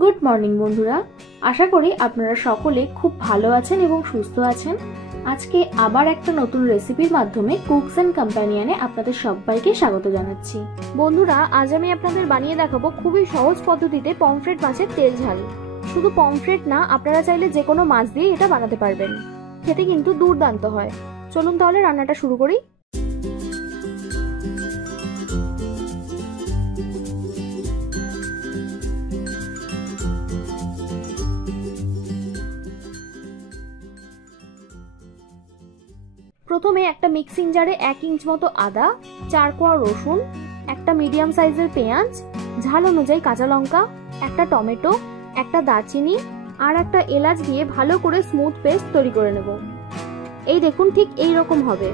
Good morning বন্ধুরা, আশা করি আপনারা সকলে খুব ভালো আছেন এবং সুস্থ আছেন। আজকে আবার একটা নতুন রেসিপির মাধ্যমে কুকস এন্ড কম্প্যানিয়নে আপনাদের সবাইকে স্বাগত জানাচ্ছি। বন্ধুরা, আজ আমি আপনাদের বানিয়ে দেখাবো খুবই সহজ পদ্ধতিতে পমফ্রেট মাছের তেল ঝাল। শুধু পমফ্রেট না, আপনারা চাইলে যে কোনো মাছ দিয়ে এটা বানাতে পারবেন। খেতে কিন্তু দুর্দান্ত হয়। চলুন তাহলে রান্নাটা শুরু করি। প্রথমে একটা মিক্সিং জারে 1 ইঞ্চ মতো আদা, 4 কোয়া রসুন, একটা মিডিয়াম সাইজের পেঁয়াজ, ঝাল অনুযায়ী কাঁচা লঙ্কা, একটা টমেটো, একটা দারচিনি আর একটা এলাচ দিয়ে ভালো করে স্মুথ পেস্ট তৈরি করে নেব। এই দেখুন, ঠিক এই রকম হবে।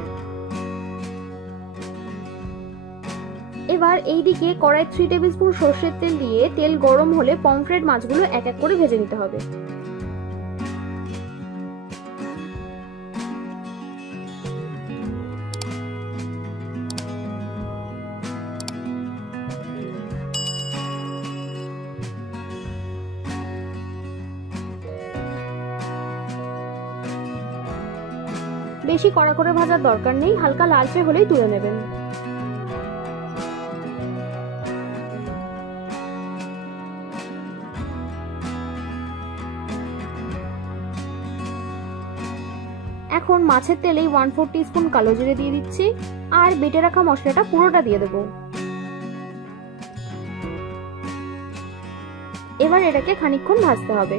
এবার এইদিকে কড়াই 3 টেবিলস্পুন সরষের তেল দিয়ে তেল গরম হলে পমফ্রেট মাছগুলো এক এক করে ভেজে নিতে হবে। বেশি কড়া করে ভাজার দরকার নেই, হালকা লালচে হলেই তুলে নেবেন। এখন মাছের তেলেই 1/4 টিস্পুন কালো জিরে দিয়ে দিচ্ছি আর বেটে রাখা মশলাটা পুরোটা দিয়ে দেব। এবার এটাকে খানিকক্ষণ ভাজতে হবে।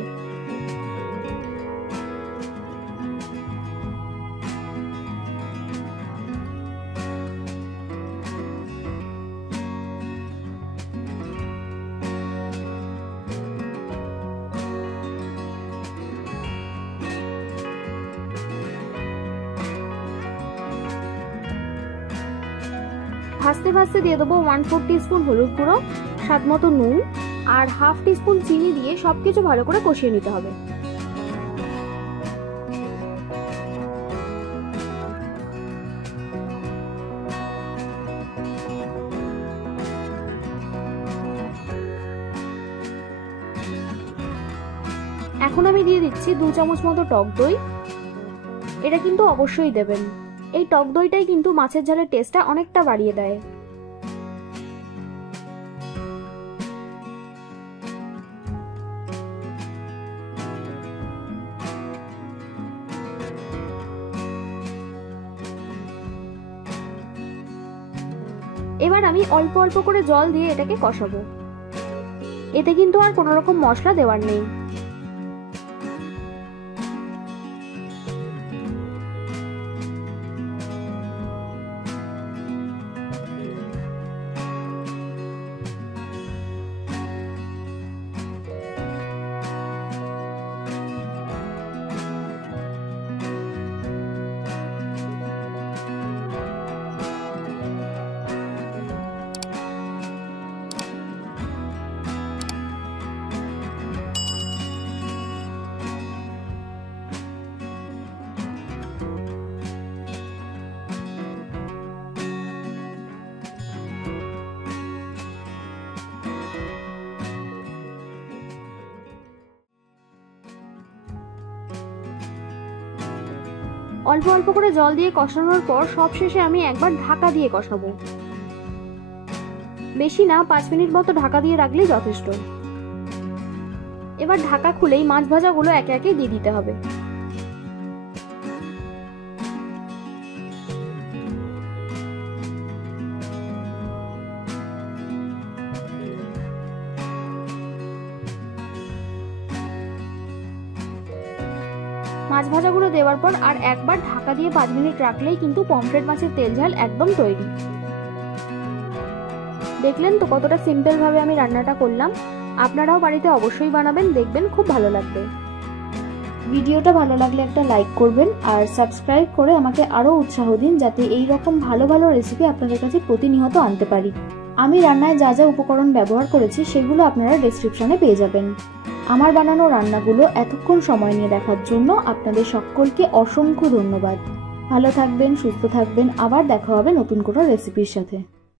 ভাজতে ভাজতে দিয়ে দেবো 1/4 টিস্পুন হলুদ গুঁড়ো, স্বাদ মতো নুন আর 1/2 টিস্পুন চিনি দিয়ে সবকিছু ভালো করে কষিয়ে নিতে হবে। এখন আমি দিয়ে দিচ্ছি 2 চামচ মতো টক দই। এটা কিন্তু অবশ্যই দেবেন। এই টক দইটাই কিন্তু মাছের ঝালের টেস্টটা অনেকটা বাড়িয়ে দেয়। এবার আমি অল্প অল্প করে জল দিয়ে এটাকে কষাবো। এতে কিন্তু আর কোনো রকম মশলা দেওয়ার নেই। অল্প অল্প করে জল দিয়ে কষানোর পর সবশেষে আমি একবার ঢাকা দিয়ে কষাবো। বেশি না, 5 মিনিট মতো ঢাকা দিয়ে রাখলেই যথেষ্ট। এবার ঢাকা খুলেই মাছ ভাজাগুলো একে একে দিয়ে দিতে হবে। মাছ ভাজাগুলো দেওয়ার পর আর একবার ঢাকা দিয়ে 5 মিনিট রাখলেই কিন্তু পমফ্রেট মাছের তেল ঝাল একদম তৈরি। দেখলেন তো কতটা সিম্পল ভাবে আমি রান্নাটা করলাম। আপনারাও বাড়িতে অবশ্যই বানাবেন, দেখবেন খুব ভালো লাগবে। ভিডিওটা ভালো লাগলে একটা লাইক করবেন আর সাবস্ক্রাইব করে আমাকে আরো উৎসাহ দিন, যাতে এই রকম ভালো ভালো রেসিপি আপনাদের কাছে প্রতিনিয়ত আনতে পারি। আমি রান্নায় যা যা উপকরণ ব্যবহার করেছি সেগুলো আপনারা ডেসক্রিপশনে পেয়ে যাবেন। আমার বানানো রান্নাগুলো এতক্ষণ সময় নিয়ে দেখার জন্য আপনাদের সকলকে অসংখ্য ধন্যবাদ। ভালো থাকবেন, সুস্থ থাকবেন, আবার দেখা হবে নতুন কোনো রেসিপির সাথে।